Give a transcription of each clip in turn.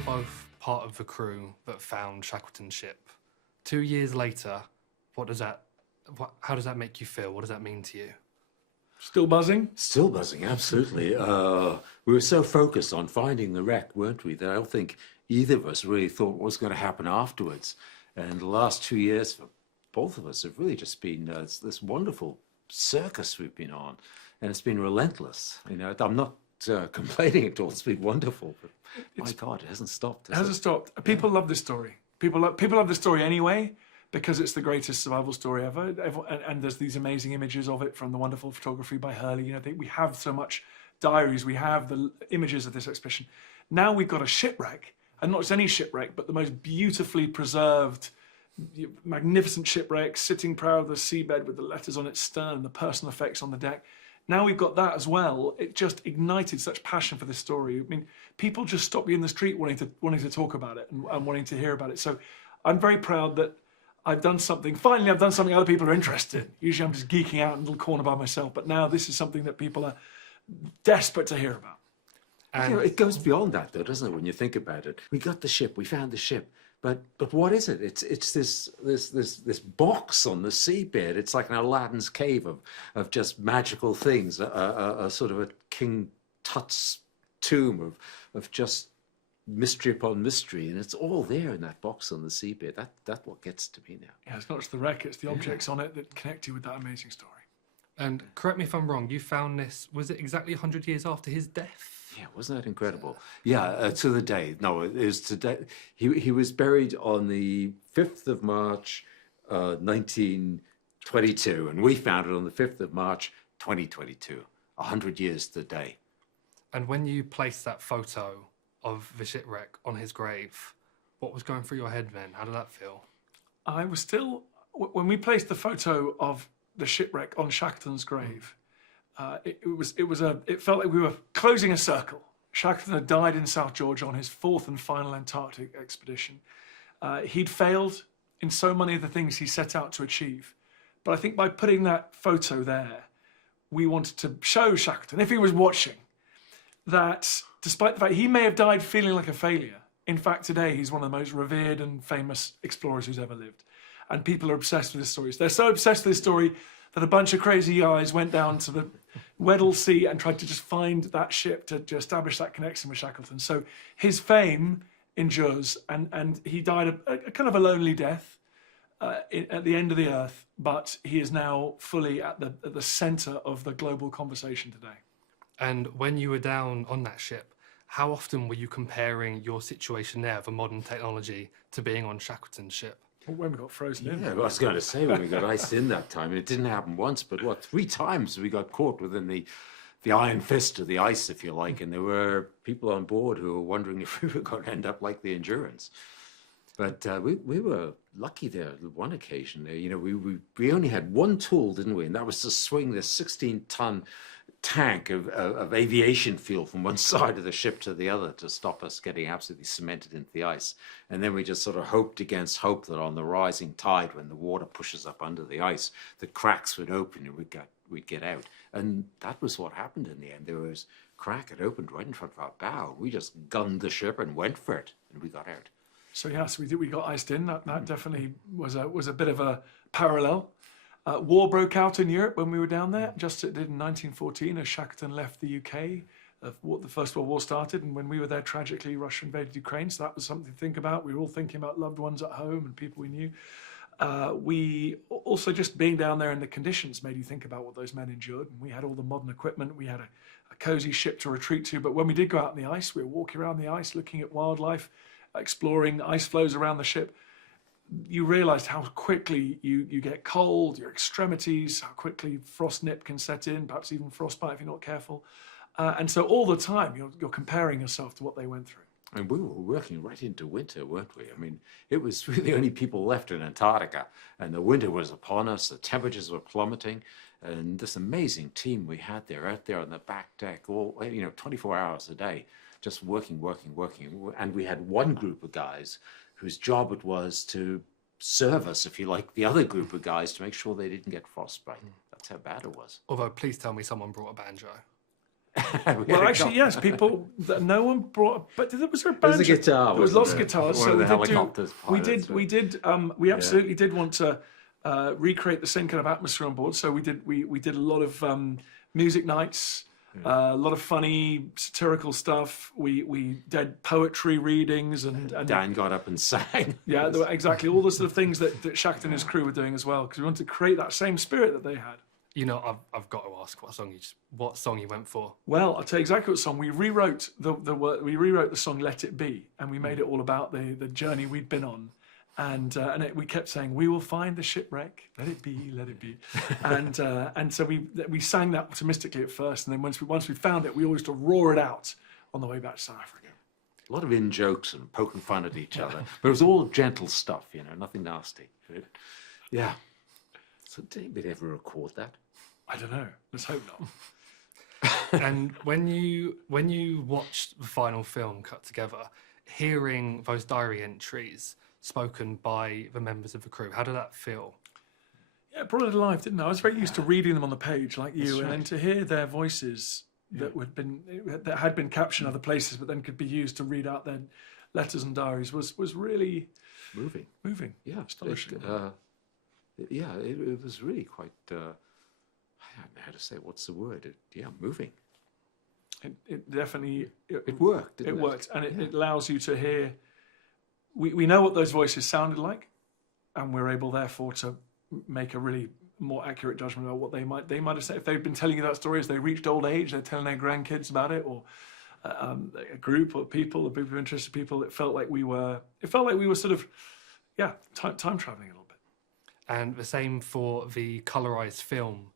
were both part of the crew that found Shackleton's ship. 2 years later, how does that make you feel? What does that mean to you? Still buzzing? Still buzzing, absolutely. We were so focused on finding the wreck, weren't we, that I don't think either of us really thought what was going to happen afterwards. And the last 2 years for both of us have really just been this wonderful circus we've been on. And it's been relentless. You know, I'm not complaining at all. It's been wonderful. But my God, it hasn't stopped. It hasn't stopped. People love this story. People love this story anyway, because it's the greatest survival story ever. And there's these amazing images of it from the wonderful photography by Hurley. You know, we have so much diaries. We have the images of this expedition. Now we've got a shipwreck, and not just any shipwreck, but the most beautifully preserved, magnificent shipwreck, sitting proud of the seabed with the letters on its stern, the personal effects on the deck. Now we've got that as well. It just ignited such passion for this story. I mean, people just stopped me in the street wanting to talk about it and wanting to hear about it. So I'm very proud that I've done something. Finally, I've done something other people are interested in. Usually I'm just geeking out in a little corner by myself. But now this is something that people are desperate to hear about. And you know, it goes beyond that, though, doesn't it, when you think about it? We got the ship, we found the ship. But what is it? It's this box on the seabed. It's like an Aladdin's cave of just magical things, a sort of a King Tut's tomb of just mystery upon mystery, and it's all there in that box on the seabed. That's what gets to me now. Yeah, it's not just the wreck; it's the objects on it that connect you with that amazing story. And correct me if I'm wrong, you found this, was it exactly 100 years after his death? Yeah, wasn't that incredible? Yeah, to the day. No, it was today. He was buried on the 5th of March, 1922, and we found it on the 5th of March, 2022, 100 years to the day. And when you placed that photo of the shipwreck on his grave, what was going through your head then? How did that feel? I was still, when we placed the photo of the shipwreck on Shackleton's grave, it felt like we were closing a circle. Shackleton had died in South Georgia on his 4th and final Antarctic expedition. He'd failed in so many of the things he set out to achieve. But I think by putting that photo there, we wanted to show Shackleton, if he was watching, that despite the fact he may have died feeling like a failure, in fact today he's one of the most revered and famous explorers who's ever lived. And people are obsessed with his stories. They're so obsessed with his story that a bunch of crazy guys went down to the Weddell Sea and tried to just find that ship to establish that connection with Shackleton. So his fame endures, and he died a kind of a lonely death at the end of the earth, but he is now fully at the center of the global conversation today. And when you were down on that ship, how often were you comparing your situation there, the modern technology, to being on Shackleton's ship? When we got frozen in. Yeah, I was going to say when we got iced in that time. It didn't happen once, but 3 times we got caught within the iron fist of the ice, if you like. And there were people on board who were wondering if we were going to end up like the Endurance. But we were lucky there on one occasion. You know, we only had one tool, didn't we? And that was to swing this 16-ton tank of aviation fuel from one side of the ship to the other to stop us getting absolutely cemented into the ice. And then we just sort of hoped against hope that on the rising tide, when the water pushes up under the ice, the cracks would open and we'd get out. And that was what happened in the end. There was a crack, it opened right in front of our bow. We just gunned the ship and went for it, and we got out. So yes, we got iced in. That definitely was a bit of a parallel. War broke out in Europe when we were down there, just it did in 1914 as Shackleton left the UK. The First World War started, and when we were there, tragically, Russia invaded Ukraine, so that was something to think about. We were all thinking about loved ones at home and people we knew. We also, just being down there in the conditions made you think about what those men endured. And we had all the modern equipment, we had a cozy ship to retreat to, but when we did go out on the ice, we were walking around the ice, looking at wildlife, exploring ice flows around the ship. You realised how quickly you get cold, your extremities, how quickly frost nip can set in, perhaps even frostbite if you're not careful. And so all the time you're comparing yourself to what they went through. And we were working right into winter, weren't we? I mean, it was really the only people left in Antarctica, and the winter was upon us, the temperatures were plummeting, and this amazing team we had there, out there on the back deck, all 24 hours a day, just working. And we had one group of guys whose job it was to serve us, if you like, the other group of guys to make sure they didn't get frostbite. That's how bad it was. Although, please tell me someone brought a banjo. Well, actually, yes, people. No one brought. But was there a banjo? There's a guitar. There was lots of guitars. One So of the we did helicopters. We did. We absolutely did want to recreate the same kind of atmosphere on board. So we did a lot of music nights. A lot of funny satirical stuff. We did poetry readings and Dan got up and sang. yeah, there were exactly all the sort of things that Shackleton and his crew were doing as well, because we wanted to create that same spirit that they had. You know, I've got to ask what song you went for. Well, I'll tell you exactly what song we rewrote. We rewrote the song "Let It Be," and we made it all about the journey we'd been on, and we kept saying, "We will find the shipwreck. Let it be, let it be," and so we sang that optimistically at first, and then once we found it, we always to roar it out on the way back to South Africa. A lot of in jokes and poking fun at each other, but it was all gentle stuff, nothing nasty. Yeah. So did anybody ever record that? I don't know. Let's hope not. And when you watched the final film cut together, hearing those diary entries spoken by the members of the crew, how did that feel? Yeah, it brought it alive, didn't it? I was very used to reading them on the page like you, That's and right. then to hear their voices that had been captured in other places, but then could be used to read out their letters and diaries was really Moving. Yeah. astonishing. It was really quite, I don't know how to say it. What's the word? Moving. It definitely It worked, didn't it? It worked, and it allows you to hear. We know what those voices sounded like, and we're able therefore to make a really more accurate judgment about what they might have said if they've been telling you that story as they reached old age. They're telling their grandkids about it, or a group of people, a group of interested people. It felt like we were sort of time traveling a little bit. And the same for the colorized film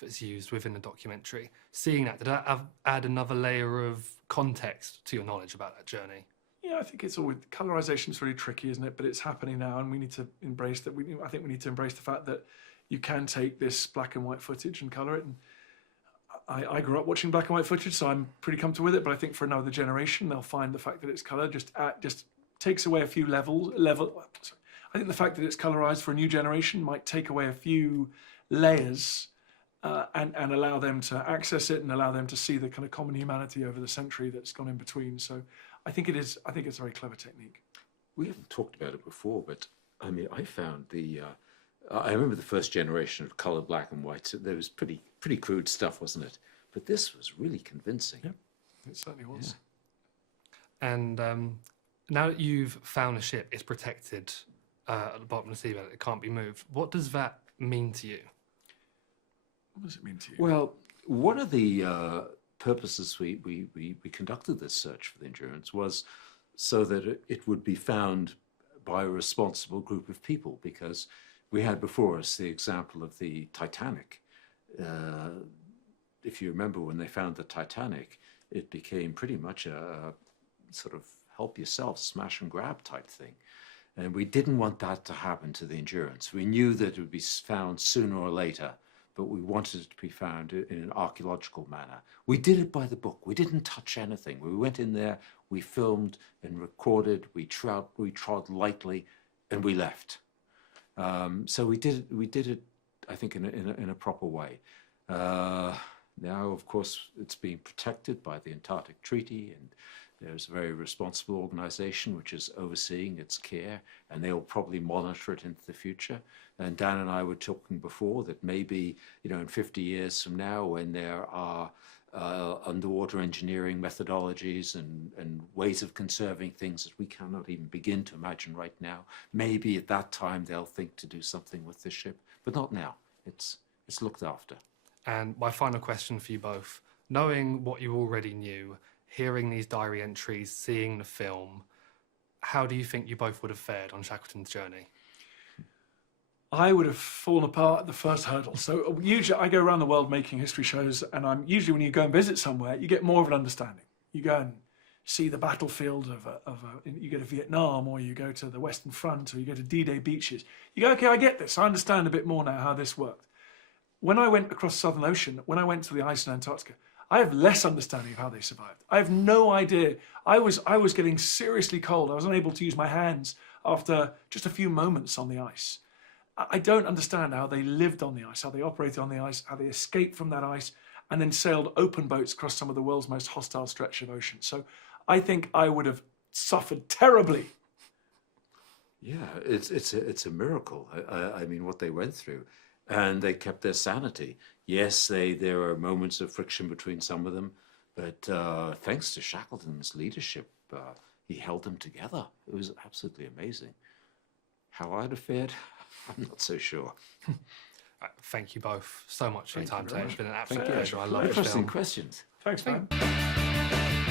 that's used within the documentary. Seeing that, did that add another layer of context to your knowledge about that journey? Yeah, I think it's always colorization is really tricky, isn't it? But it's happening now, and we need to embrace that. I think we need to embrace the fact that you can take this black and white footage and color it. And I grew up watching black and white footage, so I'm pretty comfortable with it. But I think for another generation, they'll find the fact that it's color just takes away a few levels. I think the fact that it's colorized for a new generation might take away a few layers and allow them to access it and allow them to see the kind of common humanity over the century that's gone in between. So I think it's a very clever technique. We haven't talked about it before, but I mean, I found I remember the first generation of color black and white. So there was pretty crude stuff, wasn't it? But this was really convincing. Yeah, it certainly was. Yeah. And now that you've found the ship, it's protected at the bottom of the seabed, it can't be moved. What does that mean to you? What does it mean to you? Well, one of the purposes we conducted this search for the Endurance was so that it would be found by a responsible group of people, because we had before us the example of the Titanic. If you remember, when they found the Titanic, it became pretty much a sort of help yourself, smash and grab type thing. And we didn't want that to happen to the Endurance. We knew that it would be found sooner or later, but we wanted it to be found in an archaeological manner. We did it by the book. We didn't touch anything. We went in there, we filmed and recorded, we trod lightly, and we left. So we did it, I think, in a proper way. Now, of course, it's being protected by the Antarctic Treaty, and there's a very responsible organization which is overseeing its care, and they'll probably monitor it into the future. And Dan and I were talking before that maybe, in 50 years from now, when there are underwater engineering methodologies and ways of conserving things that we cannot even begin to imagine right now, maybe at that time they'll think to do something with this ship, but not now. It's looked after. And my final question for you both, knowing what you already knew, hearing these diary entries, seeing the film, how do you think you both would have fared on Shackleton's journey? I would have fallen apart at the first hurdle. So usually I go around the world making history shows, and usually when you go and visit somewhere, you get more of an understanding. You go and see the battlefield you go to Vietnam, or you go to the Western Front, or you go to D-Day beaches. You go, okay, I get this. I understand a bit more now how this worked. When I went across the Southern Ocean, when I went to the ice in Antarctica, I have less understanding of how they survived. I have no idea. I was getting seriously cold. I was unable to use my hands after just a few moments on the ice. I don't understand how they lived on the ice, how they operated on the ice, how they escaped from that ice, and then sailed open boats across some of the world's most hostile stretch of ocean. So I think I would have suffered terribly. Yeah, it's a miracle. I mean, what they went through, and they kept their sanity. Yes, there were moments of friction between some of them, but thanks to Shackleton's leadership, he held them together. It was absolutely amazing. How I'd have fared, I'm not so sure. Thank you both so much for your Thank you time very today. It's much. been an absolute Thank you. pleasure. I love the Interesting film. questions. Thanks, man.